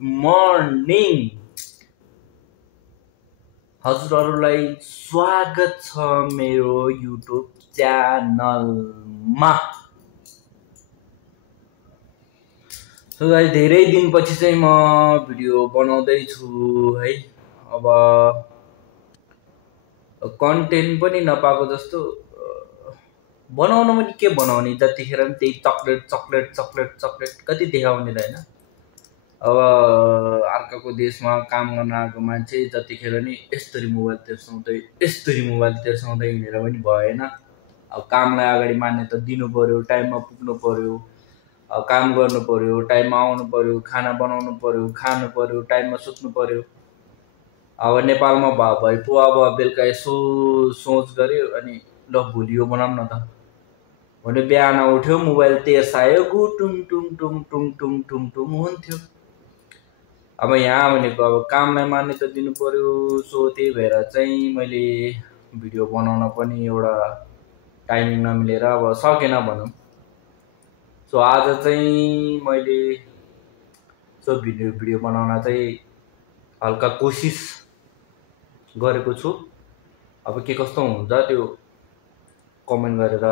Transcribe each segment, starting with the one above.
Morning हजुरहरूलाई स्वागत छ मेरो युट्युब च्यानलमा। सो गाइस धेरै दिनपछि चाहिँ म भिडियो बनाउँदै छु है। अब कन्टेन्ट पनि नपाएको जस्तो बनाउन पनि के बनाउने, जतिखेर पनि त्यही चक्लेट चक्लेट चक्लेट चक्लेट कति देखाउने त हैन। अब अर्काको देशमा काम गर्न आएको मान्छे जतिखेर नि यसरी मोबाइल तेर्साउँदै हिँडेर पनि भएन। अब कामलाई अगाडि मान्ने त दिनु पर्यो, टाइममा पुग्नु पर्यो, काम गर्नु पर्यो, टाइममा आउनु पर्यो, खाना बनाउनु पर्यो, खानु पर्यो, टाइममा सुत्नु पर्यो। अब नेपालमा भए पो अब बेलुका यसो सोच गर्यो अनि ल भोलि यो बनाऊँ न त भने बिहान उठ्यो मोबाइल तेर्सायो गु टुङ टुङ टुङ टुङ टुङ टुङ टुङ हुन्थ्यो। अब यहाँ भनेको अब कामलाई मान्ने त दिनु पर्यो। सो त्यही भएर चाहिँ मैले भिडियो बनाउन पनि एउटा टाइमिङ नमिलेर अब सकेन भनौँ। सो आज चाहिँ मैले भिडियो बनाउन चाहिँ हल्का कोसिस गरेको छु। अब के कस्तो हुन्छ त्यो कमेन्ट गरेर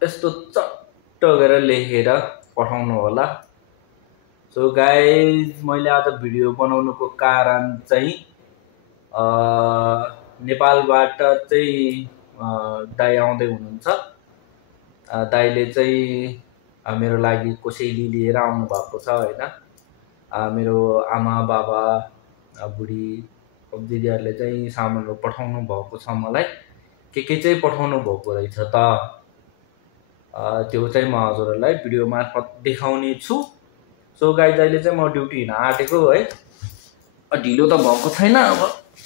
यस्तो चट्ट गरेर लेखेर पठाउनु होला। सो गाइज मैले आज भिडियो बनाउनुको कारण चाहिँ नेपालबाट चाहिँ दाइ आउँदै हुनुहुन्छ। दाइले चाहिँ मेरो लागि कोसेली लिएर आउनु भएको छ हैन। मेरो आमा बाबा बुढी दिदीहरूले चाहिँ सामानहरू पठाउनु भएको छ मलाई। के चाहिँ पठाउनु भएको रहेछ त त्यो चाहिँ म हजुरहरूलाई भिडियो मार्फत देखाउने छु। सो गाइज अहिले चाहिँ म ड्युटी हिँड्न आँटेको है। ढिलो त भएको छैन, अब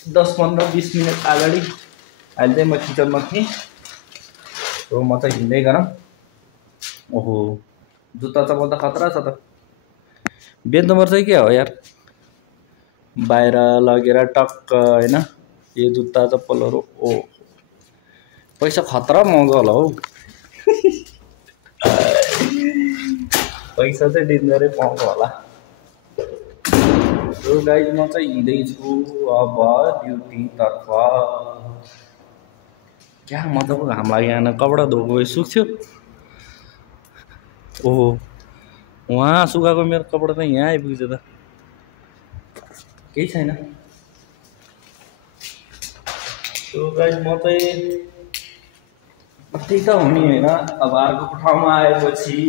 10-15-20 मिनट अगाडि अहिले चाहिँ म किचनमा थिएँ। सो म चाहिँ हिँड्दै गरौँ। ओहो जुत्ता चप्पल त खतरा छ त, बेच्नुपर्छ क्या हो यार, बाहिर लगेर टक्क हैन। यो जुत्ता चप्पलहरू ओ पैसा खतरा महँगो होला हौ। पैसा चाहिँ डेन्जरै पाउँछ होला। सो गाइज म चाहिँ हिँड्दैछु अब ड्युटी तर्फ। क्या मजाको घाम लाग्यो, यहाँ कपडा धोएको सुक्थ्यो। ओहो वहाँ सुकाएको मेरो कपडा त यहाँ आइपुग्छ त, केही छैन। सो गाइज म चाहिँ त्यही त हो नि होइन। अब अर्को ठाउँमा आएपछि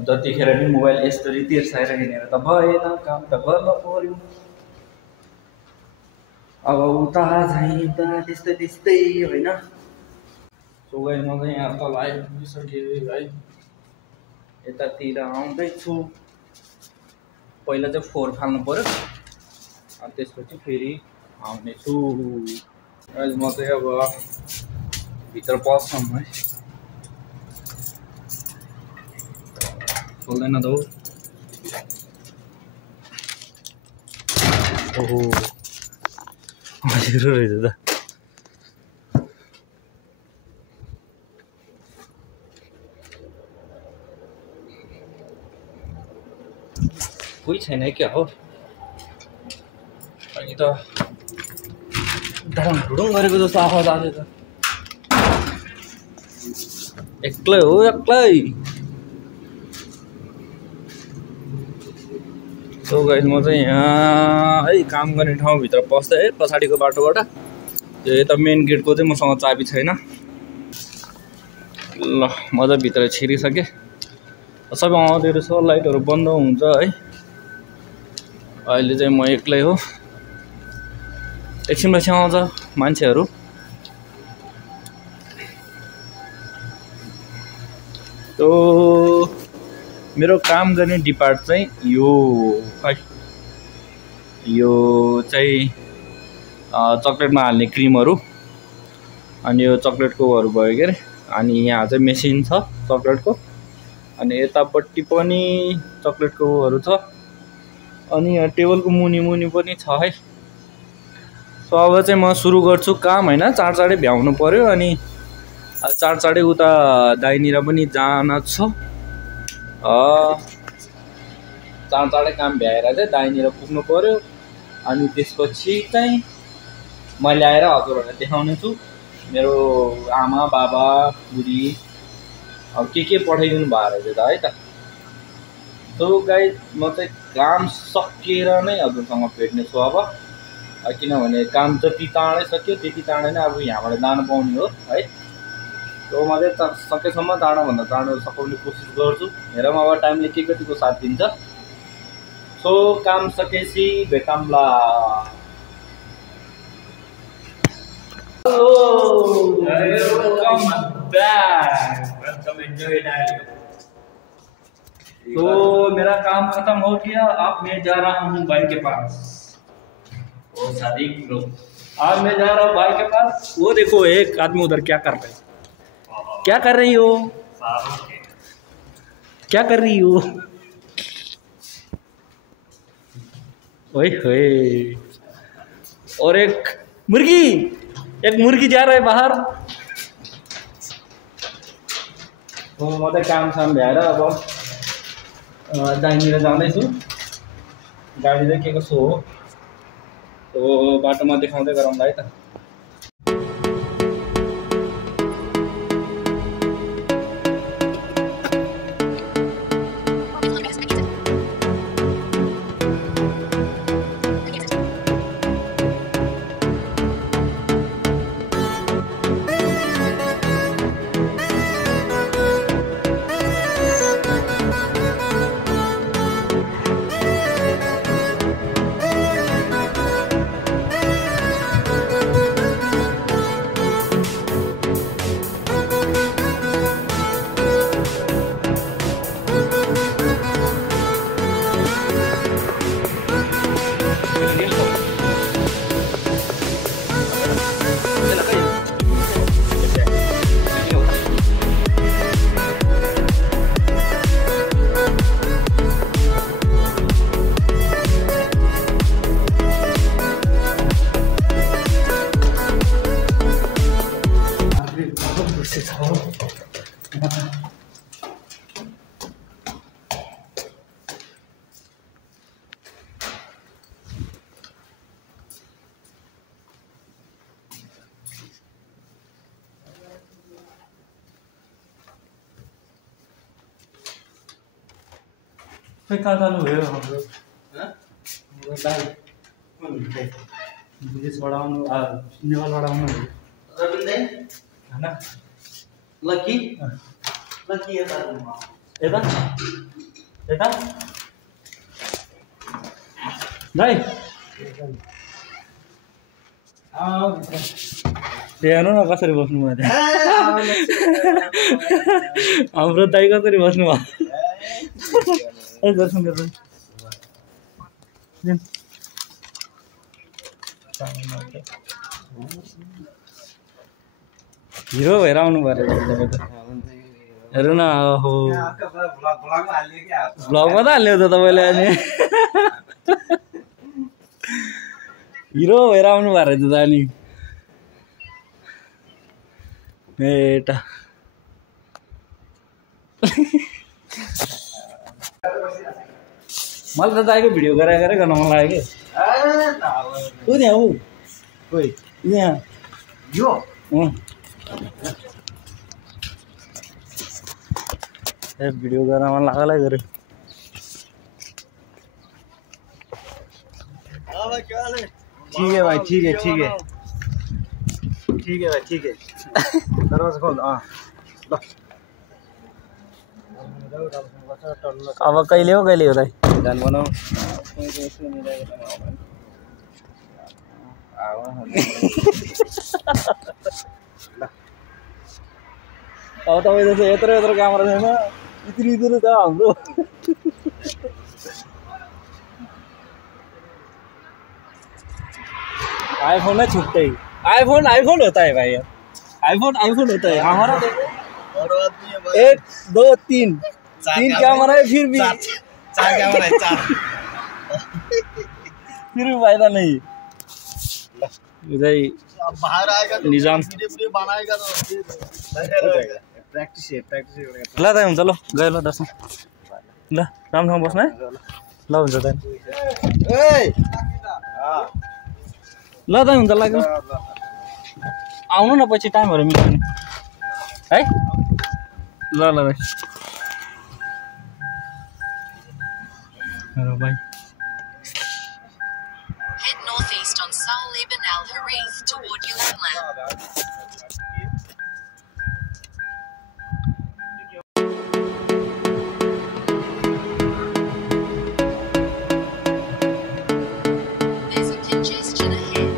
जतिखेर नि मोबाइल यसरी तिर्साएर हिँडेर त भएन, काम त गर्न पर्यो। अब उता चाहिँ उता त्यस्तै त्यस्तै होइन। सो गाइज म चाहिँ यहाँ तल आइपुगिसकेँ है, यतातिर आउँदैछु। पहिला चाहिँ फोहोर फाल्नु पर्यो अनि त्यसपछि फेरि आउनेछु। गाइज म चाहिँ अब भित्र पस्छौँ है। खोल्दैन त हो। ओहो हजुर रहेछ त। कोही छैन क्या हो। अनि त ढुडुङ गरेको जस्तो आवाज आयो त। एक्लै हो एक्लै। सो गाइस म चाहिँ यहाँ है काम गर्ने ठाउँभित्र पस्दै है पछाडिको बाटोबाट। त्यो यता मेन गेटको चाहिँ मसँग चाबी छैन। ल म चाहिँ भित्र छिरिसकेँ। सबै आउँदै रहेछ, लाइटहरू बन्द हुन्छ है। अहिले चाहिँ म एक्लै हो, एकछिनपछि आउँछ मान्छेहरू। तो मेरो काम गर्ने डिपार्ट चाहिँ यो है, यो चाहिँ चक्लेटमा हाल्ने क्रिमहरू अनि यो चक्लेटकोहरू भयो के अरे। अनि यहाँ चाहिँ मेसिन छ चक्लेटको, अनि यतापट्टि पनि चक्लेटकोहरू छ, अनि यहाँ टेबलको मुनि पनि छ है। सो अब चाहिँ म सुरु गर्छु काम हैन। चाँडै भ्याउनु पर्यो अनि चाँडै उता दाहिनेर पनि जान छ। चाँडै काम भ्याएर चाहिँ दाहिनेर पुग्नु पर्यो। अनि त्यसपछि चाहिँ मैले आएर हजुरहरूलाई देखाउने छु मेरो आमा बाबा बुढी अब के पठाइदिनु भयो रहेछ त है त। सो गाइस म चाहिँ काम सकिएर नै हजुरसँग भेट्ने छु अब, किनभने काम जति चाँडै सक्यो त्यति चाँडै नै अब यहाँबाट जानु पाउने हो है। सो म चाहिँ सकेसम्म चाँडोभन्दा चाँडो सकाउने कोसिस गर्छु। हेरौँ अब टाइमले के कतिको साथ दिन्छ। सो काम सकेपछि भेटौँला। तो मेरा काम खत्म हो गया, अब मैं जा रहा हूँ भाई के पास। ओ सादिक लोग, आज मैं जा रहा हूँ भाई के पास। वो देखो एक आदमी उधर क्या कर रहे है, क्या कर रही हो, क्या कर रही हो? ओए होए, और एक मुर्गी जा रहा है बाहर। तो म त काम भ्याएर अब दाहिनेर जाँदैछु। गाडी चाहिँ के कसो हो तो बाटोमा देखाउँदै गरौँला है त। कहाँ जानुभयो हाम्रो विदेशबाट आउनु नेपालबाट आउनु होइन लकी यता दाइ हेर्नु न कसरी बस्नु भयो त्यहाँ हाम्रो दाइ कसरी बस्नु भयो। दर्शन कर हिरो भएर आउनु पर्यो तपाईँ त। हेर्नु न हो भ्लगमा त हाल्ने हो त तपाईँले अनि हिरो भएर आउनु भएको रहेछ त अनि बेटा। मलाई त दाइको भिडियो गराएर गर्न मन लाग्यो कि त्यहाँ ऊ कोही यहाँ यो भिडियो गर्न मन लाग्यो गऱ्यो। ठीक है भाई ठीक है भाई ठीक है दरवाजा खोल। अब कहिले हो दाइ जान बनाऊ अब तपाईँ जस्तो यत्रो क्यामेरा छैन, इत्रु छ हाम्रो। आईफोन है छुट्टै आईफोन होता है भाई, आईफोन होता है हमारा। 1 2 3 कैमरा है फिर भी चार कैमरा है फिर भी फायदा नहीं। इधर बाहर आएगा तो निजाम वीडियो बनाएगा तो प्रैक्टिस है ल दाइ हुन्छ ल गयो ल दर्शन ल राम्रोसँग बस्नु है। ल हुन्छ त ए ल त हुन्छ लाग्यो आउनु न पछि टाइमहरु मिलाउने है ल ल भाइ हेलो भाइ Head northeast on Saul Ibn al Harith toward Yulamlam. There's a congestion ahead.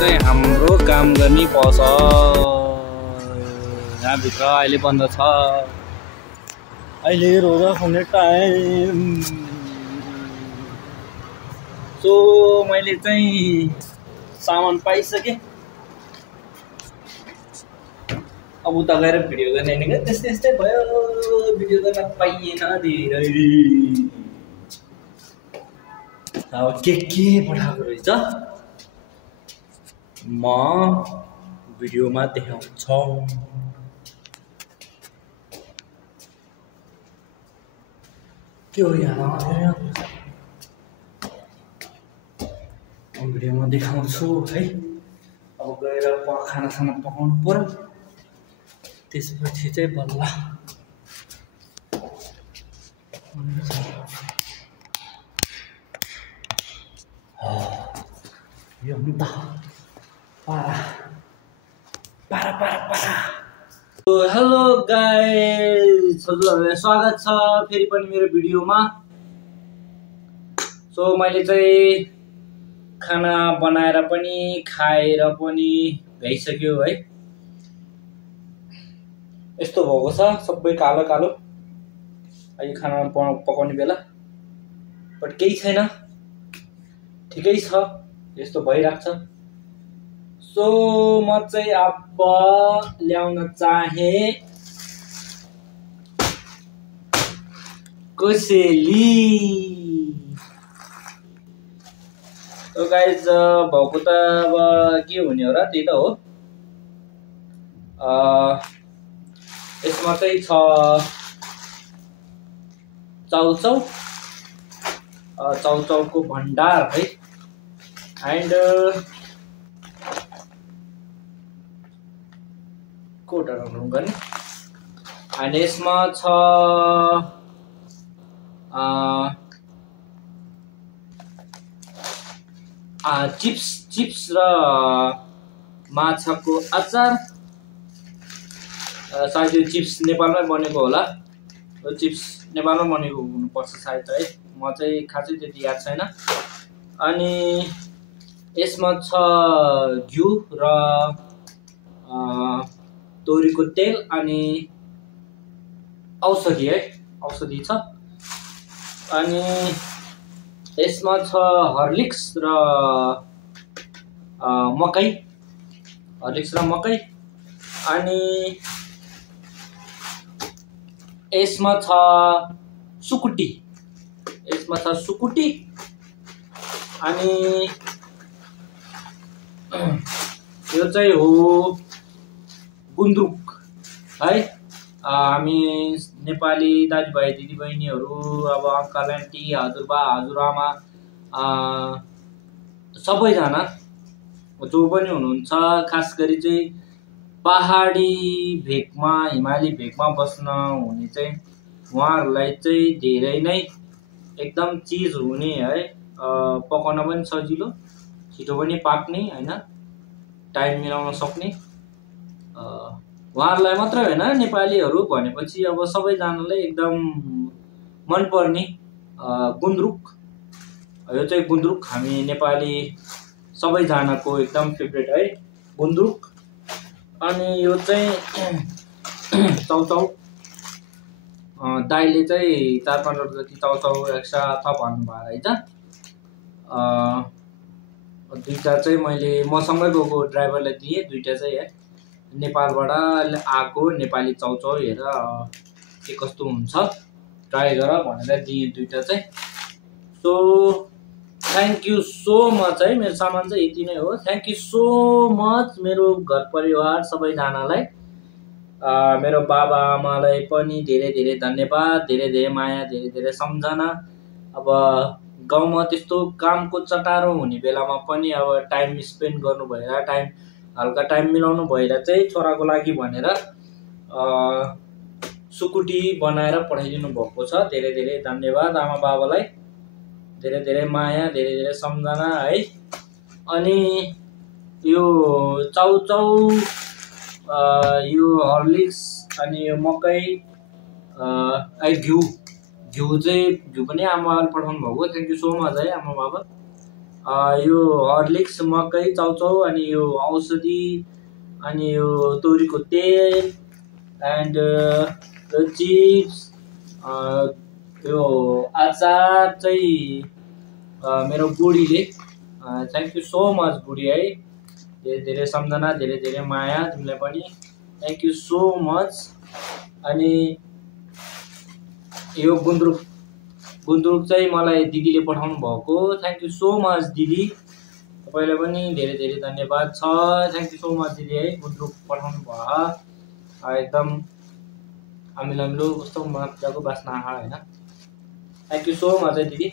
चाहिँ हाम्रो काम गर्ने पसल यहाँभित्र अहिले बन्द छ। अहिले रोजा खुल्ने टाइम। सो मैले चाहिँ सामान पाइसकेँ। अब उता गएर भिडियो गर्ने नि क्या त्यस्तै भयो। भिडियो गर्न पाइएन धेरै। अब के पठाएको रहेछ म भिडियोमा देखाउँछु। के हो यहाँ भिडियोमा देखाउँछु है। अब गएर खानासाना पकाउनु पर्यो, त्यसपछि चाहिँ बल्ल यो त पारा। हेलो गाइस, हजुरहरूलाई स्वागत छ फेरि पनि मेरो भिडियोमा। सो मैले चाहिँ खाना बनाएर पनि खाएर पनि भइसक्यो है। यस्तो भएको छ सबै कालो कालो अहिले खाना पकाउने बेला, बट केही छैन, ठिकै छ, यस्तो भइरहेको छ। सो म चाहिँ अब ल्याउन चाहे कोसेली। तो गाइज भएको त अब के हुने हो र, त्यही त हो। यसमा चाहिँ छ चाउचाउको भण्डार है। एन्ड कोटा रङ गर्ने। एन्ड यसमा छ चिप्स र माछाको अचार। सायद यो चिप्स नेपालमै बनेको होला, यो चिप्स नेपालमै बनेको हुनुपर्छ सायद है, म चाहिँ खासै त्यति याद छैन। अनि यसमा छ घिउ र तोरीको तेल अनि औषधि है, औषधि छ। अनि यसमा छ हर्लिक्स र मकै, अनि यसमा छ सुकुटी, अनि यो चाहिँ हो गुन्द्रुक है। हामी नेपाली दाजुभाइ दिदीबहिनीहरू, अब अङ्कल आन्टी, हजुरबा हजुरआमा सबैजना जो पनि हुनुहुन्छ, खास गरी चाहिँ पहाडी भेगमा, हिमाली भेगमा बस्न हुने चाहिँ उहाँहरूलाई चाहिँ धेरै नै एकदम चिज हुने है। पकाउन पनि सजिलो, छिटो पनि पाक्ने होइन, टाइम मिलाउन सक्ने। उहाँहरूलाई मात्रै होइन, नेपालीहरू भनेपछि अब सबैजनालाई एकदम मनपर्ने गुन्द्रुक। यो चाहिँ गुन्द्रुक हामी नेपाली सबैजनाको एकदम फेभरेट है गुन्द्रुक। अनि यो चाहिँ चाउचाउ, दाइले चाहिँ 4-5 जति चाउचाउ एक्स्ट्रा थप्नु भयो रहेछ। दुईटा चाहिँ मैले मसँगै गएको ड्राइभरलाई दिएँ, दुईटा चाहिँ है नेपालबाट आएको नेपाली चाउचाउ, हेर के कस्तो हुन्छ ट्राई गर भनेर दिएँ दुईटा चाहिँ। So thank you so much है। मेरो सामान चाहिँ यति नै हो। थ्याङ्क यू सो मच मेरो घर परिवार सबैजनालाई, मेरो बाबा आमालाई पनि धेरै धेरै धन्यवाद, धेरै धेरै माया, धेरै धेरै सम्झना। अब गाउँमा त्यस्तो कामको चटारो हुने बेलामा पनि अब टाइम स्पेन्ड गर्नु भएर, हल्का टाइम मिलाउनु भएर चाहिँ छोराको लागि भनेर सुकुटी बनाएर पठाइदिनु भएको छ। धेरै धेरै धन्यवाद आमा बाबालाई, धेरै धेरै माया, धेरै धेरै सम्झना है। अनि यो चाउचाउ, यो हर्लिक्स, अनि यो मकै, घिउ पनि आमा बाबाले पठाउनु भएको। थ्याङ्क यू सो मच है आमा बाबा। यो हर्लिक्स मकै चाउचाउ अनि यो औषधि अनि यो तोरीको तेल एन्ड यो चिप्स यो अचार चाहिँ मेरो बुढीले थ्याङ्क यू सो मच बुढी है धेरै धेरै सम्झना धेरै धेरै माया तिमीलाई पनि थ्याङ्क यू सो मच अनि यो गुन्द्रुक चाहिँ मलाई दिदीले पठाउनु भएको थ्याङ्क यू सो मच दिदी तपाईँलाई पनि धेरै धेरै धन्यवाद छ थ्याङ्क यू सो मच दिदी है गुन्द्रुक पठाउनु भयो एकदम अमिलो कस्तो मजाको बास्ना आयो होइन थ्याङ्क यू सो मच है दिदी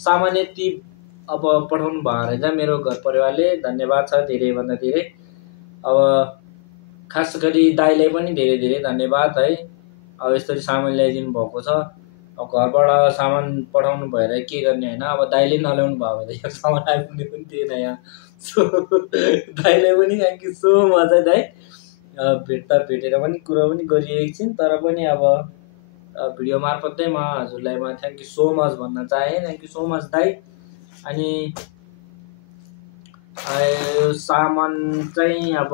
सामान्य टिप अब पठाउनु भयो रहेछ मेरो घर परिवारले धन्यवाद छ धेरैभन्दा धेरै अब खास गरी दाइलाई पनि धेरै धेरै धन्यवाद है अब यसरी सामान ल्याइदिनु भएको छ अब घरबाट सामान पठाउनु भएर के गर्ने होइन अब दाइले नल्याउनु भयो भने यो सामान आइपुग्ने पनि थिएन यहाँ सो दाइलाई पनि थ्याङ्क यू सो मच है दाइ भेटेर पनि कुरा पनि गरिएको छिन् तर पनि अब भिडियो मार्फत चाहिँ म हजुरलाई म थ्याङ्क यू सो मच भन्न चाहेँ थ्याङ्क यू सो मच दाइ अनि सामान चाहिँ अब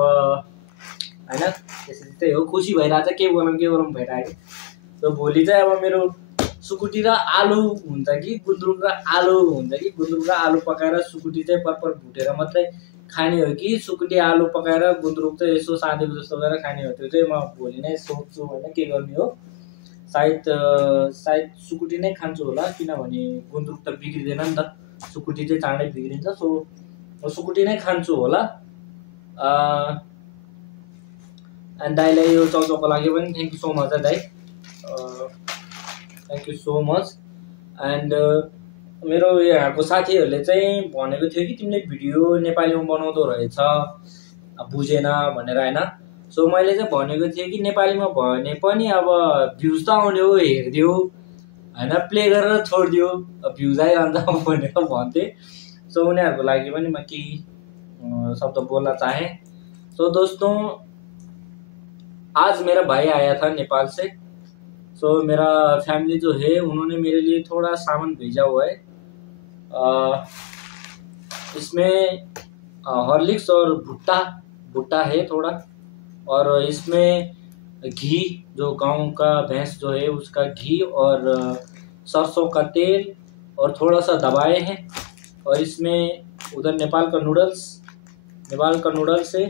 होइन त्यसरी चाहिँ हो खुसी भइरहेछ के गरौँ भइरहेको सो भोलि चाहिँ अब मेरो सुकुटी र आलु हुन्छ कि गुन्द्रुक र आलु हुन्छ कि गुन्द्रुक र आलु पकाएर सुकुटी चाहिँ परपर भुटेर मात्रै खाने हो कि सुकुटी आलु पकाएर गुन्द्रुक चाहिँ यसो साँधेको जस्तो गरेर खाने हो त्यो चाहिँ म भोलि नै सोध्छु होइन के गर्ने हो सायद सुकुटी नै खान्छु होला किनभने गुन्द्रुक त बिग्रिँदैन नि त सुकुटी चाहिँ चाँडै बिग्रिन्छ सो सुकुटी नै खान्छु होला एन्ड दाइलाई यो चाउचाउको लागि पनि थ्याङ्क यू सो मच है दाइ thank you so much and मेरो यहाँको साथीहरूले चाहिँ भनेको थियो कि तिमीले भिडियो नेपालीमा बनाउँदो रहेछ बुझेन भनेर होइन सो मैले चाहिँ भनेको थिएँ कि नेपालीमा भने पनि अब भ्युज त आउने हो हेरिदियो होइन प्ले गरेर छोडिदियो भ्युज आइरहन्छ भनेर भन्थेँ सो उनीहरूको लागि पनि म केही शब्द बोलना चाहें तो दोस्तों आज मेरा भाई आया था नेपाल से सो मेरा फैमिली जो है उन्होंने मेरे लिए थोड़ा सामान भेजा हुआ है इसमें हॉर्लिक्स और भुट्टा है थोड़ा और इसमें घी जो गांव का भैंस जो है उसका घी और सरसों का तेल और थोड़ा सा दवाएं हैं और इसमें उधर नेपाल का नूडल्स है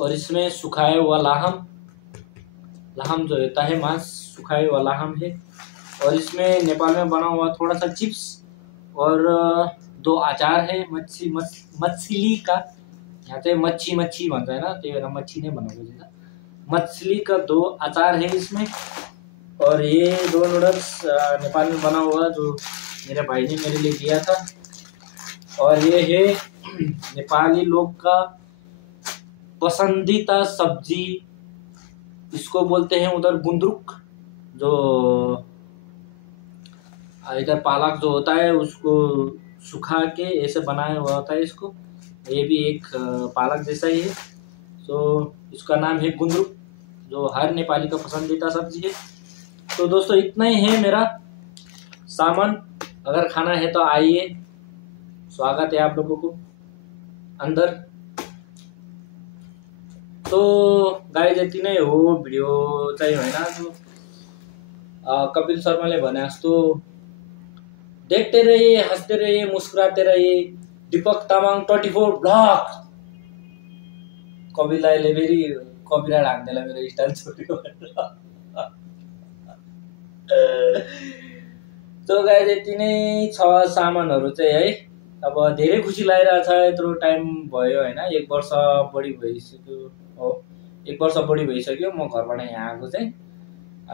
और इसमें सुखाया हुआ लाहम जो होता है मांस सुखाया हुआ लाहम है और इसमें नेपाल में बना हुआ थोड़ा सा चिप्स और 2 अचार है मछली का यहाँ चाहिँ मच्छी भन्छ हैन त्यही भएर मच्छी नै भन्नु खोजेको मछली का 2 अचार है इसमें और ये 2 नूडल्स नेपाल में बना हुआ जो मेरे भाई ने मेरे लिए दिया था और ये है नेपाली लोग का पसंदीदा सब्जी इसको बोलते हैं उधर गुन्द्रुक जो इधर पालक जो होता है उसको सुखा के ऐसे बनाया हुआ होता है इसको ये भी एक पालक जैसा ही है तो इसका नाम है गुन्द्रुक जो हर नेपाली का पसंदीदा सब्जी है तो दोस्तों इतना ही है मेरा सामान अगर खाना है तो आइए स्वागत है आप लोगों को अंदर तो गाइस यति नै हो भिडियो चाहिँ हैन कपिल शर्माले भने जस्तो देखते रहिए हंसते रहिए मुस्कुराते रहिए दीपक तामाङ 24 ब्लग कपिल दाइले फेरि कपिराइट हान्देला मेरो स्टाइल छोड्यो तो गाइस यति नै छ सामानहरु चाहिँ है अब धेरै खुसी लागिरहेछ यत्रो टाइम भयो हैन 1 वर्ष बढी भइसक्यो हो 1 वर्ष बढी भइसक्यो म घरबाट यहाँ आएको चाहिँ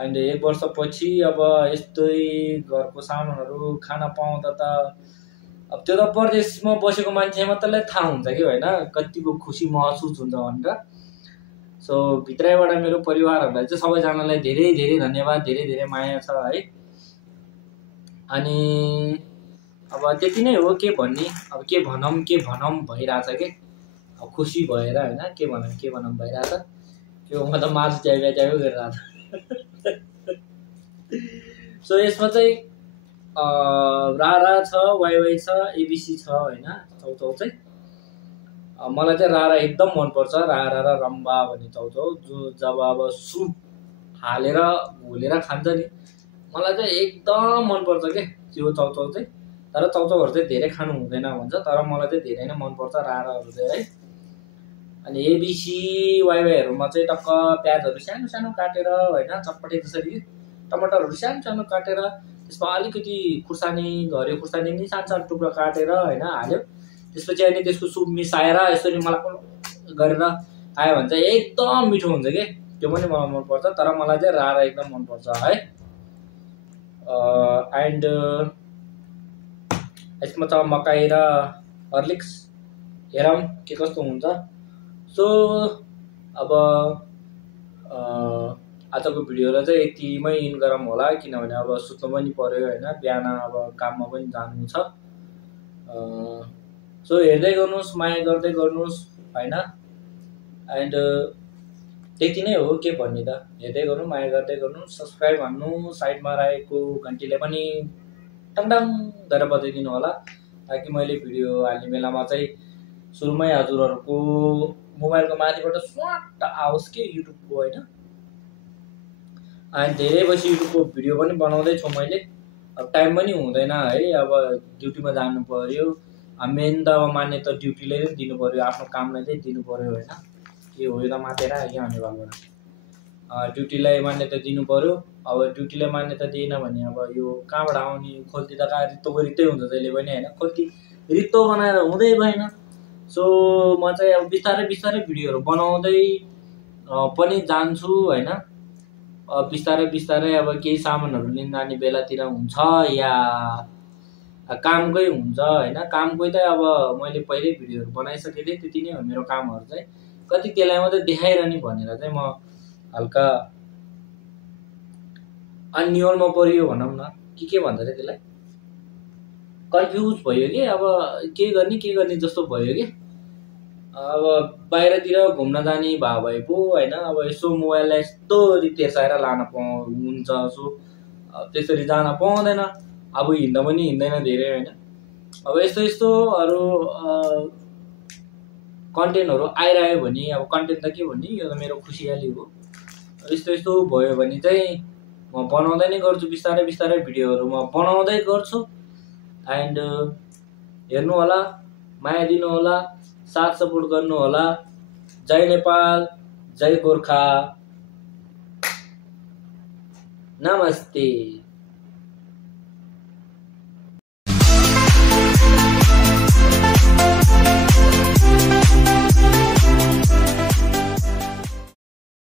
अनि 1 वर्षपछि अब यस्तै घरको सामानहरु खान पाउँदा त अब त्यो त परदेशमा बसेको मान्छे मात्रैलाई थाहा हुन्छ कि हैन कतिको खुसी महसुस हुन्छ भनेर सो भित्रैबाट मेरो परिवारहरुलाई चाहिँ सबैजनालाई धेरै धेरै धन्यवाद धेरै धेरै माया छ है अनि अब त्यति नै हो के भन्ने अब के भनम भइराछ के अब खुसी भएर हैन के भनम भइराछ त्यो म त मार्च च्याउ गरिराछ सो यसमा चाहिँ रारा छ, वाइवाई छ, एबिसी छ होइन। चौचौ चाहिँ मलाई चाहिँ रारा एकदम मनपर्छ। रारा र रम्बा भन्ने चौचौ जो जब अब सुप हालेर घोलेर खान्छ नि, मलाई चाहिँ एकदम मनपर्छ के त्यो चौचौ चाहिँ। तर चौचौहरू चाहिँ धेरै खानु हुँदैन भन्छ, तर मलाई चाहिँ धेरै नै मनपर्छ राराहरू चाहिँ है। अनि एबिसी वाइवाईहरूमा चाहिँ टक्क प्याजहरू सानो सानो काटेर होइन, चटपटे जसरी टमाटरहरू सानो सानो काटेर त्यसमा अलिकति खुर्सानी, घरियो खुर्सानी नि सानो सानो टुक्रा काटेर होइन हाल्यो। त्यसपछि अनि त्यसको सुप मिसाएर यसरी मलाई गरेर आयो भने चाहिँ एकदम मिठो हुन्छ कि, त्यो पनि मलाई मनपर्छ। तर मलाई चाहिँ रारा एकदम मनपर्छ है। एन्ड यसमा छ मकै र हर्लिक्स, हेरौँ के कस्तो हुन्छ। सो अब आजको भिडियोलाई चाहिँ यतिमै इन गरौँ होला, किनभने अब सुत्नु पनि पर्यो होइन, बिहान अब काममा पनि जानु छ। सो हेर्दै गर्नुहोस्, माया गर्दै गर्नुहोस् होइन। एन्ड त्यति नै हो, के भन्ने त, हेर्दै गर्नु, माया गर्दै गर्नु, सब्सक्राइब हान्नु, साइडमा रहेको घन्टीले पनि टङटङ गरेर बजाइदिनु होला, ताकि मैले भिडियो हाल्ने बेलामा चाहिँ सुरुमै हजुरहरूको मोबाइलको माथिबाट स्वाट आओस् के युट्युबको होइन। अनि धेरै पछि युट्युबको भिडियो पनि बनाउँदैछु मैले, अब टाइम पनि हुँदैन है, अब ड्युटीमा जानु पर्यो। मेन त अब मान्ने त ड्युटीले नै दिनु पर्यो, आफ्नो कामलाई चाहिँ दिनु पर्यो होइन। के हो यो त मातेर आयो भने बाबुबाट ड्युटीलाई मान्यता दिनु पर्यो। अब ड्युटीलाई मान्यता दिएन भने अब यो कहाँबाट आउने, खोल्ती त कहाँ रित्तोको रित्तै हुन्छ जहिले पनि होइन, खोल्ती रित्तो बनाएर हुँदै भएन। सो म चाहिँ अब बिस्तारै बिस्तारै भिडियोहरू बनाउँदै पनि जान्छु होइन। बिस्तारै बिस्तारै अब केही सामानहरू लिन जाने बेलातिर हुन्छ या कामकै हुन्छ होइन। कामकै त अब मैले पहिल्यै भिडियोहरू बनाइसकेको थिएँ, त्यति नै हो मेरो कामहरू चाहिँ। कति त्यसलाई मात्रै देखाइरहने भनेर चाहिँ म हल्का अन्योलमा परियो भनौँ न, के भन्छ अरे त्यसलाई, कन्फ्युज भयो कि, अब के गर्ने जस्तो भयो कि। अब बाहिरतिर घुम्न जाने भए पो होइन, अब यसो मोबाइललाई यस्तोरी तेर्साएर लान हुन्छ। सो त्यसरी जान पाउँदैन, अब हिँड्दा पनि हिँड्दैन धेरै होइन। अब यस्तोहरू कन्टेन्टहरू आइरह्यो भने, अब कन्टेन्ट त के भन्ने, यो त मेरो खुसियाली हो। यस्तो भयो भने चाहिँ म बनाउँदै नै गर्छु, बिस्तारै बिस्तारै भिडियोहरू म बनाउँदै गर्छु। एन्ड हेर्नु होला, माया दिनु होला, साथ सपोर्ट गर्नु होला। जय नेपाल, जय गोर्खा, नमस्ते।